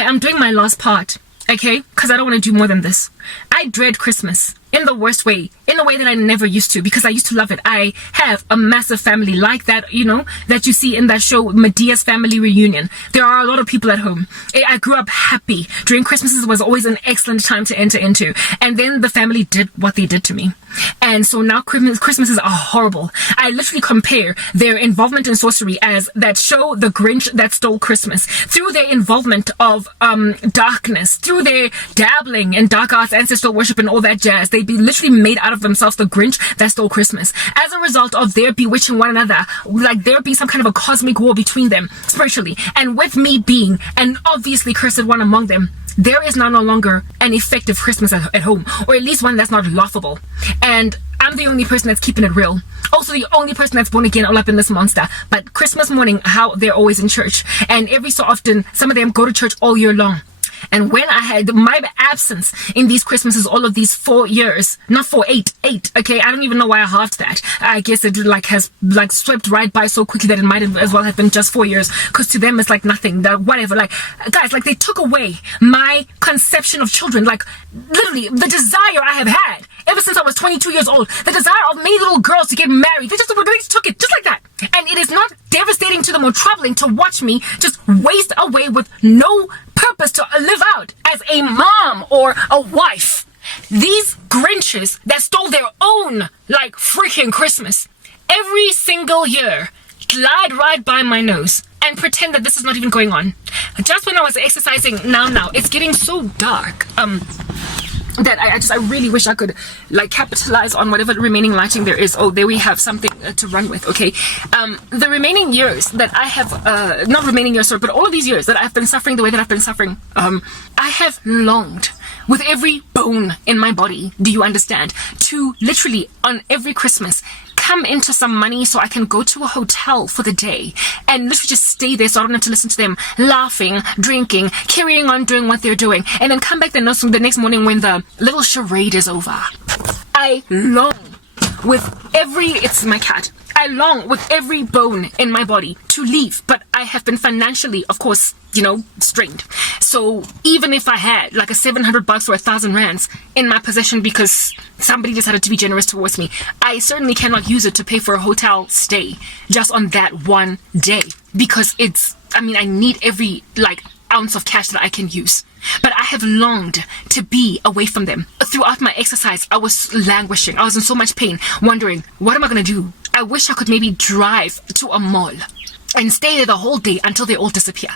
Hi, I'm doing my last part, okay? Because I don't want to do more than this. I dread Christmas in the worst way, in a way that I never used to, because I used to love it. I have a massive family like that, you know, that you see in that show, Medea's Family Reunion. There are a lot of people at home. I grew up happy. During Christmases was always an excellent time to enter into. And then the family did what they did to me. And so now Christmases are horrible. I literally compare their involvement in sorcery as that show, The Grinch That Stole Christmas, through their involvement of darkness, through their dabbling in dark arts, ancestral worship, and all that jazz. They be literally made out of themselves the Grinch that stole Christmas. As a result of their bewitching one another, like there be some kind of a cosmic war between them spiritually, and with me being an obviously cursed one among them, there is now no longer an effective Christmas at home, or at least one that's not laughable. And I'm the only person that's keeping it real. Also the only person that's born again all up in this monster. But Christmas morning, how they're always in church, and every so often some of them go to church all year long. And when I had my absence in these Christmases, all of these 4 years, not 4, 8, okay, I don't even know why I halved that. I guess it has swept right by so quickly that it might as well have been just 4 years, because to them it's like nothing, whatever. Like, guys, like they took away my conception of children, like literally the desire I have had ever since I was 22 years old, the desire of many little girls to get married. They just took it just like that. And it is not devastating to them or troubling to watch me just waste away with no purpose to live out as a mom or a wife. These Grinches that stole their own, like, freaking Christmas, every single year glide right by my nose and pretend that this is not even going on. Just when I was exercising, now it's getting so dark, that I really wish I could like capitalize on whatever remaining lighting there is. Oh, there we have something to run with. Okay, the remaining years that I have, not remaining years, sorry, but all of these years that I've been suffering the way that I've been suffering, I have longed with every bone in my body, do you understand, to literally on every Christmas come into some money so I can go to a hotel for the day and literally just stay there so I don't have to listen to them laughing, drinking, carrying on doing what they're doing, and then come back the next morning when the little charade is over. I long with it's my cat. I long with every bone in my body to leave, but I have been financially, of course, you know, strained. So even if I had like a 700 bucks or 1,000 rands in my possession because somebody decided to be generous towards me, I certainly cannot use it to pay for a hotel stay just on that one day, because I need every like ounce of cash that I can use. But I have longed to be away from them. Throughout my exercise, I was languishing. I was in so much pain, wondering, what am I going to do? I wish I could maybe drive to a mall and stay there the whole day until they all disappear.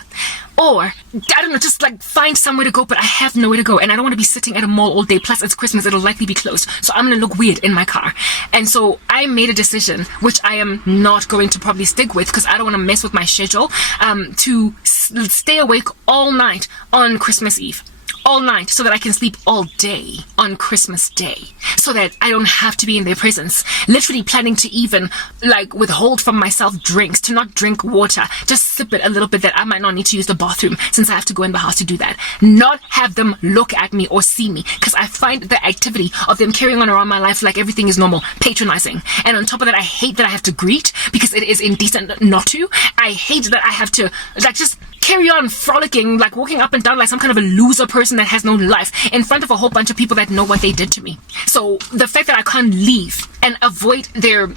Or, I don't know, just like find somewhere to go, but I have nowhere to go and I don't want to be sitting at a mall all day. Plus it's Christmas, it'll likely be closed. So I'm going to look weird in my car. And so I made a decision, which I am not going to probably stick with because I don't want to mess with my schedule, to stay awake all night on Christmas Eve. All night so that I can sleep all day on Christmas Day, so that I don't have to be in their presence. Literally planning to even like withhold from myself drinks, to not drink water, just sip it a little bit that I might not need to use the bathroom since I have to go in the house to do that. Not have them look at me or see me, because I find the activity of them carrying on around my life like everything is normal patronizing. And on top of that, I hate that I have to greet because it is indecent not to. I hate that I have to like just carry on frolicking, like walking up and down like some kind of a loser person that has no life in front of a whole bunch of people that know what they did to me. So the fact that I can't leave and avoid their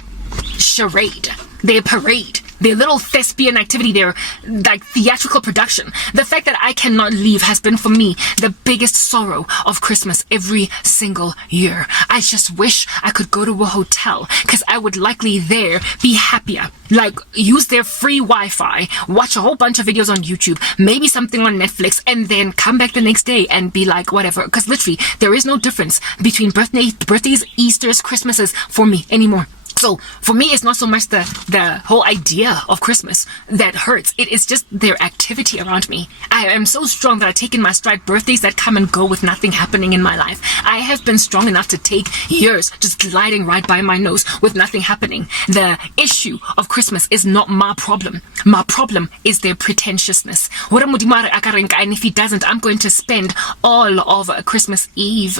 charade, their parade, their little thespian activity, their like theatrical production, the fact that I cannot leave has been for me the biggest sorrow of Christmas every single year. I just wish I could go to a hotel, because I would likely there be happier, like use their free Wi-Fi, watch a whole bunch of videos on YouTube, maybe something on Netflix, and then come back the next day and be like whatever, because literally there is no difference between birthdays, Easters, Christmases for me anymore. So for me, it's not so much the whole idea of Christmas that hurts. It is just their activity around me. I am so strong that I take in my stride birthdays that come and go with nothing happening in my life. I have been strong enough to take years just gliding right by my nose with nothing happening. The issue of Christmas is not my problem. My problem is their pretentiousness. And if he doesn't, I'm going to spend all of Christmas Eve,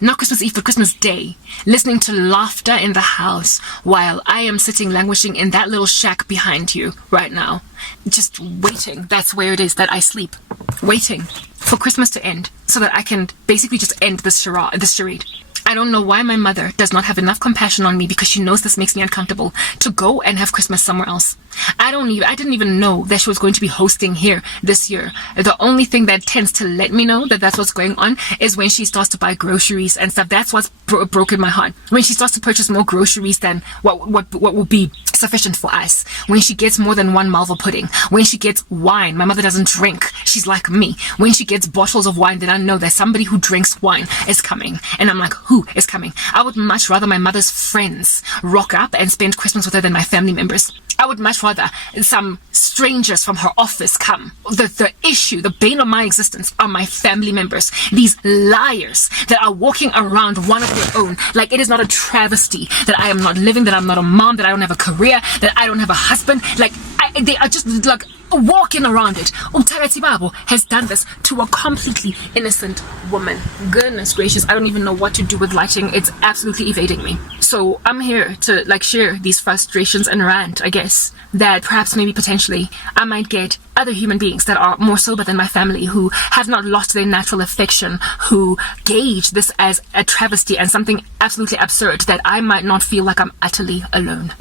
not Christmas Eve, but Christmas Day, listening to laughter in the house, while I am sitting languishing in that little shack behind you right now, just waiting. That's where it is that I sleep, waiting. for Christmas to end so that I can basically just end this charade. I don't know why my mother does not have enough compassion on me, because she knows this makes me uncomfortable, to go and have Christmas somewhere else. I didn't even know that she was going to be hosting here this year. The only thing that tends to let me know that that's what's going on is when she starts to buy groceries and stuff. That's what's broken my heart. When she starts to purchase more groceries than what will be sufficient for us. When she gets more than one malva pudding. When she gets wine. My mother doesn't drink. She's like me. When she gets bottles of wine, then I know that somebody who drinks wine is coming. And I'm like, who is coming? I would much rather my mother's friends rock up and spend Christmas with her than my family members. I would much rather some strangers from her office come. The issue, the bane of my existence are my family members. These liars that are walking around one of their own. Like, it is not a travesty that I am not living, that I'm not a mom, that I don't have a career, that I don't have a husband. Like, they are just like walking around it. Umthakathi Babo has done this to a completely innocent woman. Goodness gracious, I don't even know what to do with lighting. It's absolutely evading me. So I'm here to like share these frustrations and rant, I guess, that perhaps maybe potentially I might get other human beings that are more sober than my family, who have not lost their natural affection, who gauge this as a travesty and something absolutely absurd, that I might not feel like I'm utterly alone.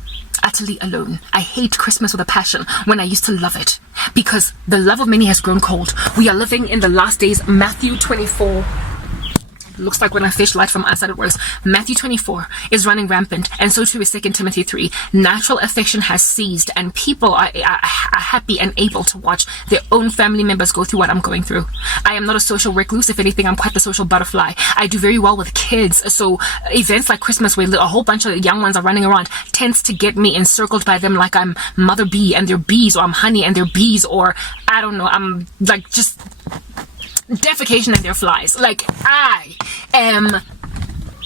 Utterly alone. I hate Christmas with a passion when I used to love it, because the love of many has grown cold. We are living in the last days. Matthew 24. Looks like when I fish light from outside it works. Matthew 24 is running rampant, and so too is 2 Timothy 3. Natural affection has ceased, and people are happy and able to watch their own family members go through what I'm going through. I am not a social recluse. If anything, I'm quite the social butterfly. I do very well with kids, so events like Christmas, where a whole bunch of young ones are running around, tends to get me encircled by them like I'm mother bee and they're bees, or I'm honey and they're bees, or I don't know, I'm like just defecation and their flies. Like, I am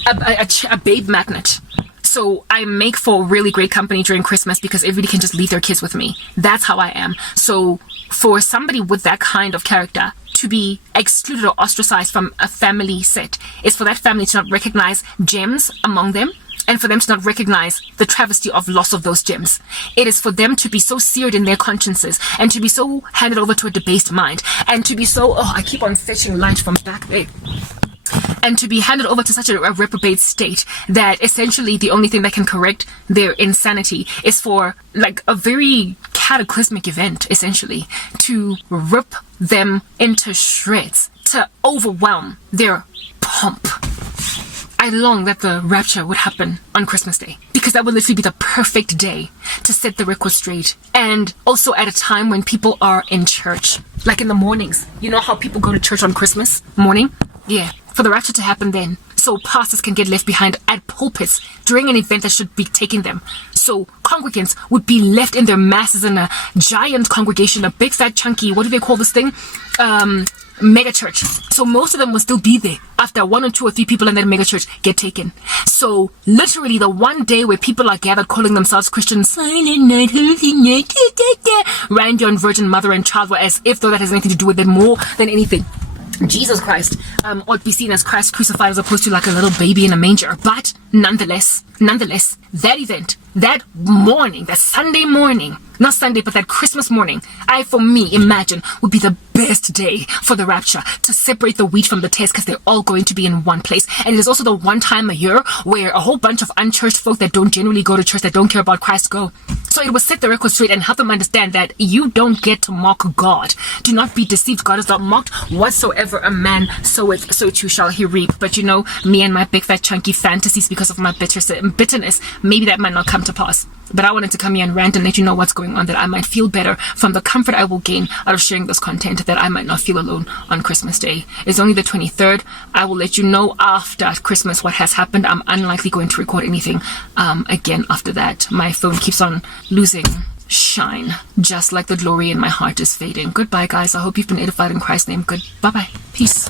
a babe magnet. So I make for really great company during Christmas because everybody can just leave their kids with me. That's how I am. So for somebody with that kind of character to be excluded or ostracized from a family set is for that family to not recognize gems among them, and for them to not recognize the travesty of loss of those gems. It is for them to be so seared in their consciences, and to be so handed over to a debased mind, and to be so, I keep on fetching light from back there, and to be handed over to such a reprobate state that essentially the only thing that can correct their insanity is for like a very cataclysmic event, essentially, to rip them into shreds, to overwhelm their pomp. I long that the rapture would happen on Christmas Day, because that would literally be the perfect day to set the record straight. And also at a time when people are in church, like in the mornings. You know how people go to church on Christmas morning? Yeah, for the rapture to happen then, so pastors can get left behind at pulpits during an event that should be taking them. So congregants would be left in their masses in a giant congregation, a big fat chunky, what do they call this thing? Mega church. So most of them will still be there after 1 or 2 or 3 people in that mega church get taken. So literally the one day where people are gathered calling themselves Christians, Silent Night, Holy Night, Randy on Virgin Mother and Child, were as if though that has anything to do with it more than anything. Jesus Christ ought to be seen as Christ crucified as opposed to like a little baby in a manger. But nonetheless, that event, that morning, that Sunday morning, not Sunday, but that Christmas morning, I, for me, imagine would be the best day for the rapture, to separate the wheat from the tares, because they're all going to be in one place. And it is also the one time a year where a whole bunch of unchurched folk that don't generally go to church, that don't care about Christ, go. So it will set the record straight and help them understand that you don't get to mock God. Do not be deceived. God is not mocked. Whatsoever a man soweth, so too shall he reap. But you know, me and my big fat chunky fantasies because of my bitterness, maybe that might not come to pass. But I wanted to come here and rant and let you know what's going on, that I might feel better from the comfort I will gain out of sharing this content, that I might not feel alone on Christmas Day. It's only the 23rd. I will let you know after Christmas what has happened. I'm unlikely going to record anything again after that. My phone keeps on losing shine, just like the glory in my heart is fading. Goodbye, guys. I hope you've been edified in Christ's name. Bye-bye. Peace.